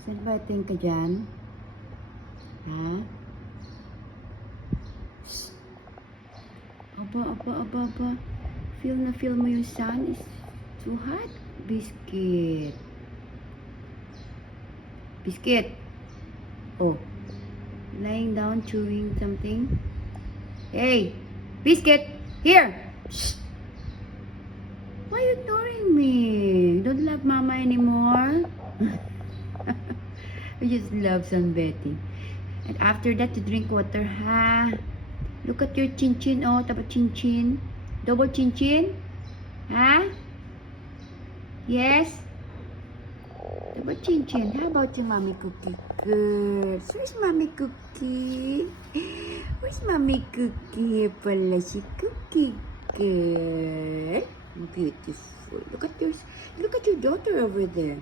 Sunbathing ka dyan? Ha? Shh. Aba. Feel mo yung sun is too hot. Biscuit. Oh. Lying down chewing something. Hey! Biscuit! Here! Shh. Why are you ignoring me? You don't love mama anymore? You just love sunbathing. And after that, to drink water, ha? Look at your chin-chin, oh. Taba chin-chin. Double chin-chin? Ha? Yes? Taba chin-chin. How about your mommy cookie? Good. Where's mommy cookie? Where's mommy cookie? Here pala si cookie. Good. Beautiful. Look at your daughter over there.